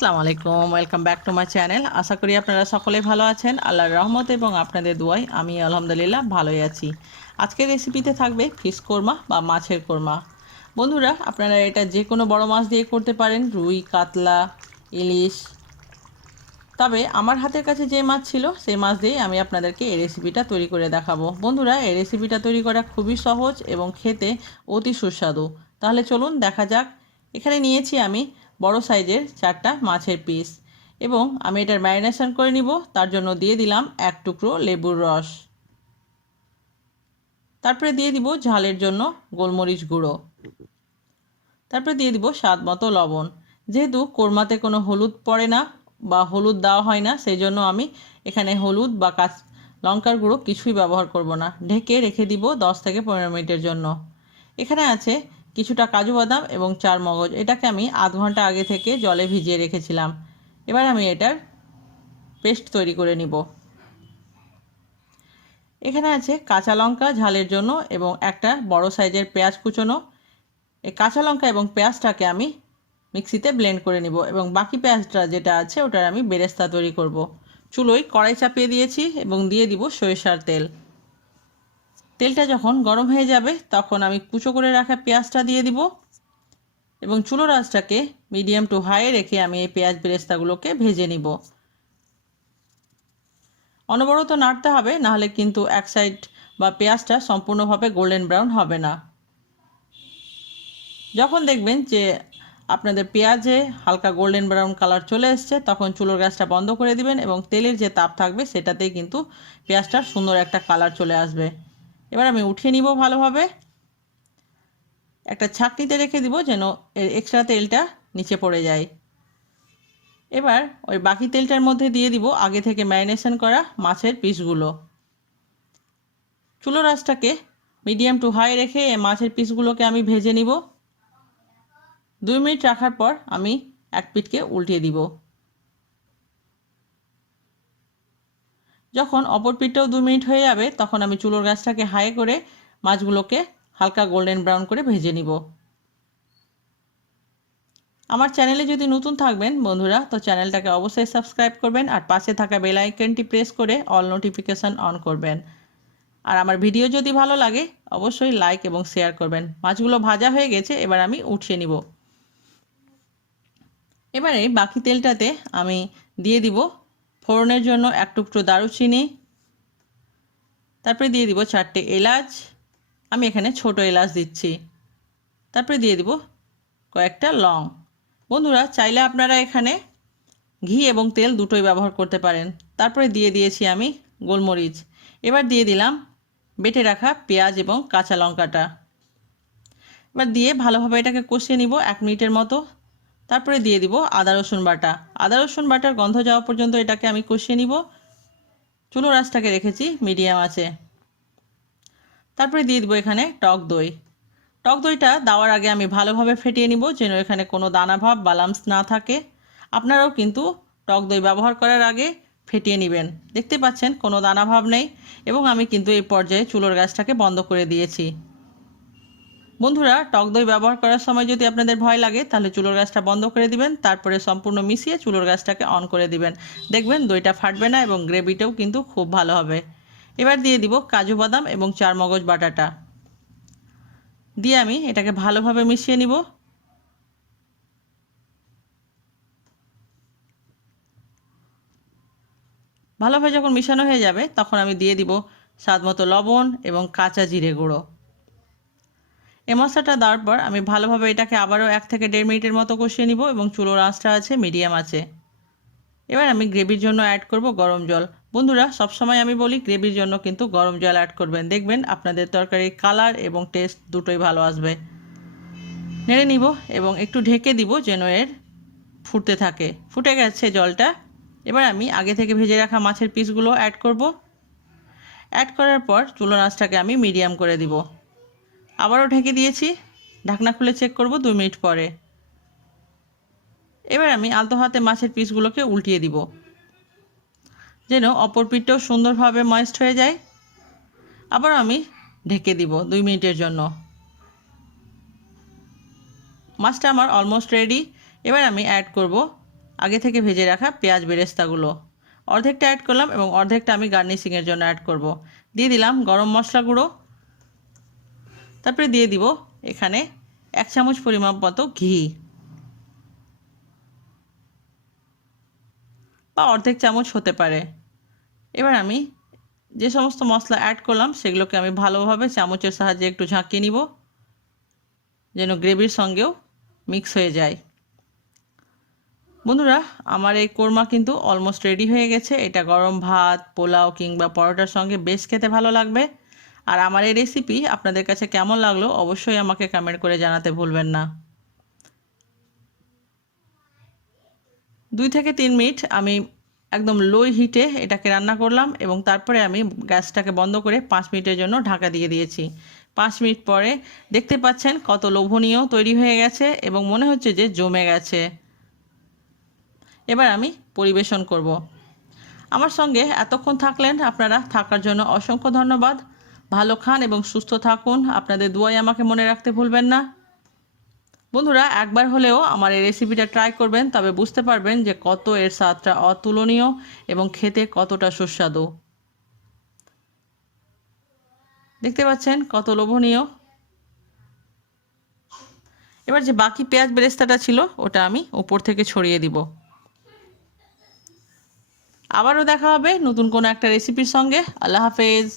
আসসালামু আলাইকুম, welcome back to my channel. আশা করি আপনারা সকলেই ভালো আছেন। আল্লাহর রহমত এবং আপনাদের দোয়ায় আমি আলহামদুলিল্লাহ ভালোই আছি। আজকের রেসিপিতে থাকবে ফিশ কোরমা বা মাছের কোরমা। বন্ধুরা, আপনারা এটা যে কোনো বড় মাছ দিয়ে করতে পারেন, রুই, কাতলা, ইলিশ। তবে আমার হাতের কাছে যে মাছ ছিল সেই মাছ দিয়েই আমি আপনাদেরকে এই রেসিপিটা তৈরি করে দেখাবো। বন্ধুরা, এই রেসিপিটা তৈরি করা খুবই সহজ এবং খেতে অতি সুস্বাদু। তাহলে চলুন দেখা যাক। এখানে নিয়েছি আমি বড় সাইজের 4টা মাছের পিস এবং আমি এটার ম্যারিনেশন করে নিব। তার জন্য দিয়ে দিলাম 1 টুকরো লেবুর রস। তারপরে দিয়ে দিব ঝালের জন্য গোলমরিচ গুঁড়ো। তারপরে দিয়ে দিব স্বাদ মতো লবণ। যেহেতু কোরমাতে কোনো হলুদ পড়ে না বা হলুদ দেওয়া হয় না, সেই জন্য আমি এখানে হলুদ বা লঙ্কার গুঁড়ো কিছুই ব্যবহার করব না। ঢেকে রেখে দিব 10 থেকে 15 মিনিটের জন্য। এখানে আছে কিছুটা কাজু বাদাম এবং চারমগজ। এটাকে আমি আধ ঘন্টা আগে থেকে জলে ভিজিয়ে রেখেছিলাম। এবার আমি এটার পেস্ট তৈরি করে নিব। এখানে আছে কাঁচা লঙ্কা ঝালের জন্য এবং একটা বড় সাইজের পেঁয়াজ কুচোনো। এই কাঁচা লঙ্কা এবং পেঁয়াজটাকে আমি মিক্সিতে ব্লেন্ড করে নিব এবং বাকি পেঁয়াজটা যেটা আছে ওটার আমি বেরেস্তা তৈরি করব। চুলোয় কড়াই চাপিয়ে দিয়েছি এবং দিয়ে দিব সরিষার তেল। তেলটা যখন গরম হয়ে যাবে তখন আমি কুচো করে রাখা পেঁয়াজটা দিয়ে দিব এবং চুলোর আঁচটাকে মিডিয়াম টু হাই রেখে আমি এই পেঁয়াজ বেরেস্তাগুলোকে ভেজে নিব। অনবরত নাড়তে হবে, নাহলে কিন্তু এক সাইড বা পেঁয়াজটা সম্পূর্ণভাবে গোল্ডেন ব্রাউন হবে না। যখন দেখবেন যে আপনাদের পেঁয়াজে হালকা গোল্ডেন ব্রাউন কালার চলে এসছে, তখন চুলোর গ্যাসটা বন্ধ করে দিবেন এবং তেলের যে তাপ থাকবে সেটাতেই কিন্তু পেঁয়াজটার সুন্দর একটা কালার চলে আসবে। এবার আমি উঠিয়ে নিব ভালোভাবে। একটা ছাঁকনিতে রেখে দিব যেন এর এক্সট্রা তেলটা নিচে পড়ে যায়। এবার ওই বাকি তেলটার মধ্যে দিয়ে দিব আগে থেকে ম্যারিনেশন করা মাছের পিসগুলো। চুলোর আঁচটাকে মিডিয়াম টু হাই রেখে এই মাছের পিসগুলোকে আমি ভেজে নিব। 2 মিনিট রাখার পর আমি এক পিঠকে উল্টিয়ে দিব। যখন অপর পিঠটাও 2 মিনিট হয়ে যাবে তখন আমি চুলোর গ্যাসটাকে হাই করে মাছগুলোকে হালকা গোল্ডেন ব্রাউন করে ভেজে নিব। আমার চ্যানেলে যদি নতুন থাকবেন বন্ধুরা, তো চ্যানেলটাকে অবশ্যই সাবস্ক্রাইব করবেন আর পাশে থাকা বেল আইকনটি প্রেস করে অল নোটিফিকেশন অন করবেন। আর আমার ভিডিও যদি ভালো লাগে অবশ্যই লাইক এবং শেয়ার করবেন। মাছগুলো ভাজা হয়ে গেছে, এবার আমি উঠিয়ে নিব। এবারে বাকি তেলটাতে আমি দিয়ে দিব ফোড়নের জন্য 1 টুকরো দারুচিনি। তারপরে দিয়ে দিব 4টে এলাচ, আমি এখানে ছোট এলাচ দিচ্ছি। তারপরে দিয়ে দিব কয়েকটা লং। বন্ধুরা, চাইলে আপনারা এখানে ঘি এবং তেল দুটোই ব্যবহার করতে পারেন। তারপরে দিয়ে দিয়েছি আমি গোলমরিচ। এবার দিয়ে দিলাম বেটে রাখা পেঁয়াজ এবং কাঁচা লঙ্কাটা। এবার দিয়ে ভালোভাবে এটাকে কষিয়ে নিব 1 মিনিটের মতো। তারপরে দিয়ে দিব আদা রসুন বাটা। আদা রসুন বাটার গন্ধ যাওয়া পর্যন্ত এটাকে আমি কষিয়ে নিব। চুলোর আঁচটাকে রেখেছি মিডিয়াম আছে। তারপরে দিয়ে দিব এখানে টক দই। টক দইটা দেওয়ার আগে আমি ভালোভাবে ফেটিয়ে নিব যেন এখানে কোনো দানাভাব বা লাম্পস না থাকে। আপনারাও কিন্তু টক দই ব্যবহার করার আগে ফেটিয়ে নেবেন। দেখতে পাচ্ছেন কোনো দানাভাব নেই এবং আমি কিন্তু এই পর্যায়ে চুলোর গ্যাসটাকে বন্ধ করে দিয়েছি। বন্ধুরা, টক দই ব্যবহার করার সময় যদি আপনাদের ভয় লাগে তাহলে চুলোর গ্যাসটা বন্ধ করে দিবেন, তারপরে সম্পূর্ণ মিশিয়ে চুলোর গ্যাসটাকে অন করে দিবেন। দেখবেন দইটা ফাটবে না এবং গ্রেভিটাও কিন্তু খুব ভালো হবে। এবার দিয়ে দিব কাজু বাদাম এবং চারমগজ বাটাটা দিয়ে আমি এটাকে ভালোভাবে মিশিয়ে নিব। ভালোভাবে যখন মিশানো হয়ে যাবে তখন আমি দিয়ে দিব স্বাদ মতো লবণ এবং কাঁচা জিরে গুঁড়ো। এই মশলাটা দেওয়ার পর আমি ভালোভাবে এটাকে আবারও 1 থেকে 1.5 মিনিটের মতো কষিয়ে নিব এবং চুলোর আঁচটা আছে মিডিয়াম আছে। এবার আমি গ্রেভির জন্য অ্যাড করব গরম জল। বন্ধুরা, সবসময় আমি বলি গ্রেভির জন্য কিন্তু গরম জল অ্যাড করবেন, দেখবেন আপনাদের তরকারির কালার এবং টেস্ট দুটোই ভালো আসবে। নেড়ে নিব এবং একটু ঢেকে দিব যেন এর ফুটতে থাকে। ফুটে গেছে জলটা। এবার আমি আগে থেকে ভেজে রাখা মাছের পিসগুলো অ্যাড করব। অ্যাড করার পর চুলোর আঁচটাকে আমি মিডিয়াম করে দিব। আবারও ঢেকে দিয়েছি। ঢাকনা খুলে চেক করব 2 মিনিট পরে। এবার আমি আলতো হাতে মাছের পিসগুলোকে উল্টিয়ে দিব যেন অপর পিঠটাও সুন্দরভাবে ময়েস্ট হয়ে যায়। আবার আমি ঢেকে দিব 2 মিনিটের জন্য। মাছটা আমার অলমোস্ট রেডি। এবার আমি অ্যাড করব আগে থেকে ভেজে রাখা পেঁয়াজ বেরেস্তাগুলো। অর্ধেকটা অ্যাড করলাম এবং অর্ধেকটা আমি গার্নিশিংয়ের জন্য অ্যাড করব। দিয়ে দিলাম গরম মশলা গুঁড়ো। তারপরে দিয়ে দিব এখানে 1 চামচ পরিমাণ মতো ঘি বা অর্ধেক চামচ হতে পারে। এবার আমি যে সমস্ত মশলা অ্যাড করলাম সেগুলোকে আমি ভালোভাবে চামচের সাহায্যে একটু ঝাঁকিয়ে নিব, যেন গ্রেভির সঙ্গেও মিক্স হয়ে যায়। বন্ধুরা, আমার এই কোরমা কিন্তু অলমোস্ট রেডি হয়ে গেছে। এটা গরম ভাত, পোলাও কিংবা পরোটার সঙ্গে বেশ খেতে ভালো লাগবে। আর আমার এই রেসিপি আপনাদের কাছে কেমন লাগলো অবশ্যই আমাকে কমেন্ট করে জানাতে ভুলবেন না। 2 থেকে 3 মিনিট আমি একদম লো হিটে এটাকে রান্না করলাম এবং তারপরে আমি গ্যাসটাকে বন্ধ করে 5 মিনিটের জন্য ঢাকা দিয়ে দিয়েছি। 5 মিনিট পরে দেখতে পাচ্ছেন কত লোভনীয় তৈরি হয়ে গেছে এবং মনে হচ্ছে যে জমে গেছে। এবার আমি পরিবেশন করব। আমার সঙ্গে এতক্ষণ থাকলেন, আপনারা থাকার জন্য অসংখ্য ধন্যবাদ। ভালো খান এবং সুস্থ থাকুন। আপনাদের দোয়াই আমাকে মনে রাখতে ভুলবেন না। বন্ধুরা, একবার হলেও আমার এই রেসিপিটা ট্রাই করবেন, তবে বুঝতে পারবেন যে কত এর স্বাদটা অতুলনীয় এবং খেতে কতটা সুস্বাদু। দেখতে পাচ্ছেন কত লোভনীয়। এবার যে বাকি পেঁয়াজ বেরেস্তাটা ছিল ওটা আমি উপর থেকে ছড়িয়ে দিব। আবারও দেখা হবে নতুন কোনো একটা রেসিপির সঙ্গে। আল্লাহ হাফেজ।